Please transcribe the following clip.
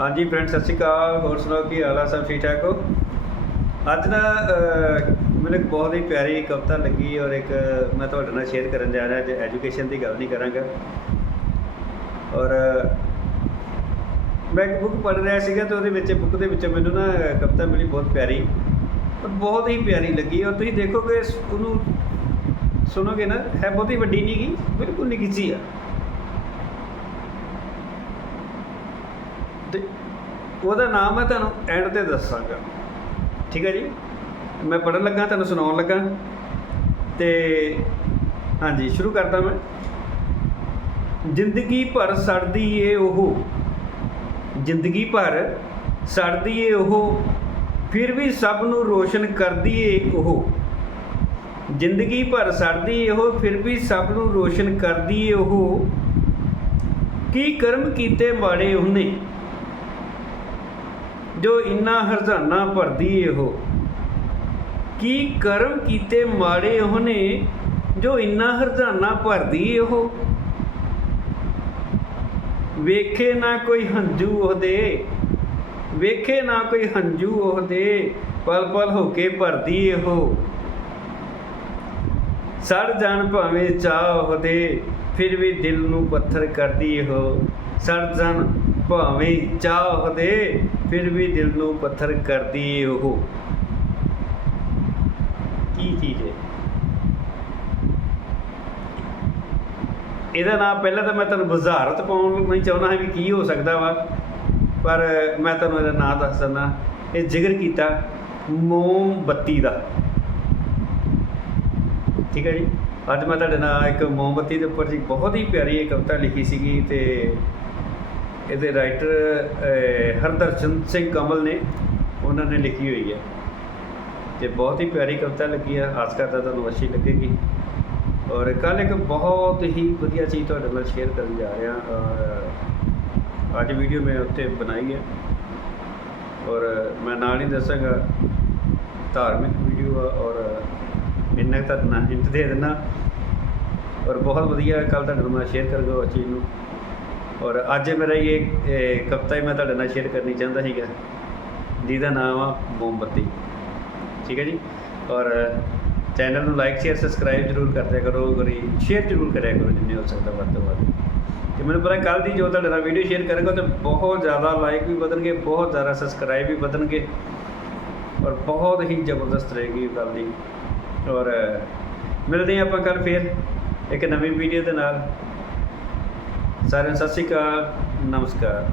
ਹਾਂਜੀ ਫਰੈਂਡ ਸਤਿ ਸ਼੍ਰੀ ਅਕਾਲ। ਹੋਰ ਸੁਣਾਓ, ਕੀ ਹਾਲ ਆ? ਸਭ ਠੀਕ ਠਾਕ ਹੋ? ਅੱਜ ਨਾ ਮੈਨੂੰ ਇੱਕ ਬਹੁਤ ਹੀ ਪਿਆਰੀ ਕਵਿਤਾ ਲੱਗੀ ਔਰ ਇੱਕ ਮੈਂ ਤੁਹਾਡੇ ਨਾਲ ਸ਼ੇਅਰ ਕਰਨ ਜਾ ਰਿਹਾ, ਅੱਜ ਐਜੂਕੇਸ਼ਨ ਦੀ ਗੱਲ ਨਹੀਂ ਕਰਾਂਗਾ। ਔਰ, ਮੈਂ ਇੱਕ ਬੁੱਕ ਪੜ੍ਹ ਰਿਹਾ ਸੀਗਾ ਤੇ ਉਹਦੇ ਵਿੱਚ ਬੁੱਕ ਦੇ ਵਿੱਚ ਮੈਨੂੰ ਨਾ ਕਵਿਤਾ ਮਿਲੀ ਬਹੁਤ ਪਿਆਰੀ। ਔਰ ਬਹੁਤ ਹੀ ਪਿਆਰੀ ਲੱਗੀ ਔਰ ਤੁਸੀਂ ਦੇਖੋਗੇ, ਉਹਨੂੰ ਸੁਣੋਗੇ ਨਾ, ਹੈ ਬਹੁਤ ਹੀ ਵੱਡੀ ਨਹੀਂ ਗੀ ਬਿਲਕੁਲ ਨਿੱਕੀ ਜਿਹੀ ਆ। ਤੇ ਉਹਦਾ ਨਾਮ ਮੈਂ ਤੁਹਾਨੂੰ ਐਂਡ ਤੇ ਦੱਸਾਂਗਾ। ਠੀਕ ਹੈ ਜੀ? ਮੈਂ ਪੜਨ ਲੱਗਾ, ਤੁਹਾਨੂੰ ਸੁਣਾਉਣ ਲੱਗਾ। ਤੇ ਹਾਂਜੀ, ਸ਼ੁਰੂ ਕਰਦਾ ਮੈਂ। ਜ਼ਿੰਦਗੀ ਭਰ ਸੜਦੀ ਏ ਉਹ। ਜ਼ਿੰਦਗੀ ਭਰ ਸੜਦੀ ਏ ਉਹ। ਫਿਰ ਵੀ ਸਭ ਨੂੰ ਰੋਸ਼ਨ ਕਰਦੀ ਏ ਉਹ। ਜ਼ਿੰਦਗੀ ਭਰ ਸੜਦੀ ਏ ਉਹ, ਫਿਰ ਵੀ ਸਭ ਨੂੰ ਰੋਸ਼ਨ ਕਰਦੀ ਏ ਉਹ। ਕੀ ਕਰਮ ਕੀਤੇ ਮਾੜੇ ਉਹਨੇ? ਜੋ ਇੰਨਾ ਹਰਜ਼ਾਨਾ ਭਰਦੀ ਏ ਕੀ ਕਰਮ ਕੀਤੇ ਮਾੜੇ ਉਹਨੇ ਜੋ ਇੰਨਾ ਹਰਜ਼ਾਨਾ ਭਰਦੀ ਏ ਵੇਖੇ ਨਾ ਕੋਈ ਹੰਝੂ ਉਹਦੇ, ਵੇਖੇ ਨਾ ਕੋਈ ਹੰਝੂ ਉਹਦੇ, ਪਲ ਪਲ ਹੋ ਕੇ ਭਰਦੀ ਏ ਸੜ ਜਾਣ ਭਾਵੇਂ ਚਾਹ ਉਹਦੇ, ਫਿਰ ਵੀ ਦਿਲ ਨੂੰ ਪੱਥਰ ਕਰਦੀ ਏ ਉਹ। ਸੜ ਜਾਣ ਭਾਵੇਂ ਚਾਹ ਦੇ, ਫਿਰ ਵੀ ਦਿਲ ਨੂੰ ਪੱਥਰ ਕਰਦੀ ਏ ਉਹ। ਕੀ ਚੀਜ਼ ਹੈ ਇਹਦਾ ਨਾਮ ਪਹਿਲਾਂ ਤਾਂ ਮੈਂ ਤੁਹਾਨੂੰ ਬੁਝਾਰਤ ਪਾਉਣ ਨਹੀਂ ਚਾਹੁੰਦਾ ਹਾਂ ਵੀ ਕੀ ਹੋ ਸਕਦਾ ਵਾ, ਪਰ ਮੈਂ ਤੁਹਾਨੂੰ ਇਹਦਾ ਨਾਮ ਦੱਸ ਦਿੰਦਾ, ਇਹ ਜ਼ਿਕਰ ਕੀਤਾ ਮੋਮਬੱਤੀ ਦਾ। ਠੀਕ ਹੈ ਜੀ? ਅੱਜ ਮੈਂ ਤੁਹਾਡੇ ਨਾਲ ਇੱਕ ਮੋਮਬੱਤੀ ਦੇ ਉੱਪਰ ਜੀ ਬਹੁਤ ਹੀ ਪਿਆਰੀ ਇਹ ਕਵਿਤਾ ਲਿਖੀ ਸੀਗੀ ਤੇ ਇਹਦੇ ਰਾਈਟਰ ਹਰਦਰਸ਼ਨ ਸਿੰਘ ਕਮਲ ਨੇ ਉਹਨਾਂ ਨੇ ਲਿਖੀ ਹੋਈ ਹੈ। ਤੇ ਬਹੁਤ ਹੀ ਪਿਆਰੀ ਕਵਿਤਾ ਲੱਗੀ ਆ ਆਸ ਕਰਦਾ ਤੁਹਾਨੂੰ ਅੱਛੀ ਲੱਗੇਗੀ। ਔਰ ਕੱਲ ਇੱਕ ਬਹੁਤ ਹੀ ਵਧੀਆ ਚੀਜ਼ ਤੁਹਾਡੇ ਨਾਲ ਸ਼ੇਅਰ ਕਰਨ ਜਾ ਰਿਹਾ ਔਰ ਅੱਜ ਵੀਡੀਓ ਮੈਂ ਉੱਤੇ ਬਣਾਈ ਹੈ। ਔਰ ਮੈਂ ਨਾਲ ਹੀ ਦੱਸਾਂਗਾ ਧਾਰਮਿਕ ਵੀਡੀਓ ਆ, ਔਰ ਇੰਨਾ ਕੁ ਤੁਹਾਡੇ ਹਿੰਟ ਦੇ ਦੇਣਾ ਔਰ ਬਹੁਤ ਵਧੀਆ ਕੱਲ ਤੁਹਾਡੇ ਨਾਲ ਸ਼ੇਅਰ ਕਰਾਂਗਾ ਉਸ ਚੀਜ਼ ਨੂੰ। ਔਰ ਅੱਜ ਮੇਰਾ ਇਹ ਇਹ ਕਵਿਤਾ ਹੀ ਮੈਂ ਤੁਹਾਡੇ ਨਾਲ ਸ਼ੇਅਰ ਕਰਨੀ ਚਾਹੁੰਦਾ ਸੀਗਾ। ਜਿਹਦਾ ਨਾਮ ਆ ਮੋਮਬੱਤੀ। ਠੀਕ ਹੈ ਜੀ? ਔਰ ਚੈਨਲ ਨੂੰ ਲਾਈਕ ਸ਼ੇਅਰ ਸਬਸਕ੍ਰਾਈਬ ਜਰੂਰ ਕਰਦਿਆ ਕਰੋ ਕਰੀ ਸ਼ੇਅਰ ਜਰੂਰ ਕਰਿਆ ਕਰੋ ਜਿੰਨੇ ਹੋ ਸਕਦਾ ਵੱਧ ਤੋਂ ਵੱਧ। ਤੇ ਮੈਨੂੰ ਪਤਾ ਕੱਲ ਦੀ ਜੋ ਤੁਹਾਡੇ ਨਾਲ ਵੀਡੀਓ ਸ਼ੇਅਰ ਕਰਾਂਗਾ ਤੇ ਬਹੁਤ ਜ਼ਿਆਦਾ ਲਾਈਕ ਵੀ ਵਧਣਗੇ, ਬਹੁਤ ਜ਼ਿਆਦਾ ਸਬਸਕ੍ਰਾਈਬ ਵੀ ਵਧਣਗੇ, ਔਰ ਬਹੁਤ ਹੀ ਜ਼ਬਰਦਸਤ ਰਹੇਗੀ ਗੱਲ ਦੀ। ਔਰ ਮਿਲਦੇ ਹਾਂ ਆਪਾਂ ਕੱਲ ਫੇਰ ਇੱਕ ਨਵੀਂ ਵੀਡੀਓ ਦੇ ਨਾਲ। ਸਾਰਿਆਂ ਨੂੰ ਸਤਿ ਸ਼੍ਰੀ ਅਕਾਲ ਨਮਸਕਾਰ।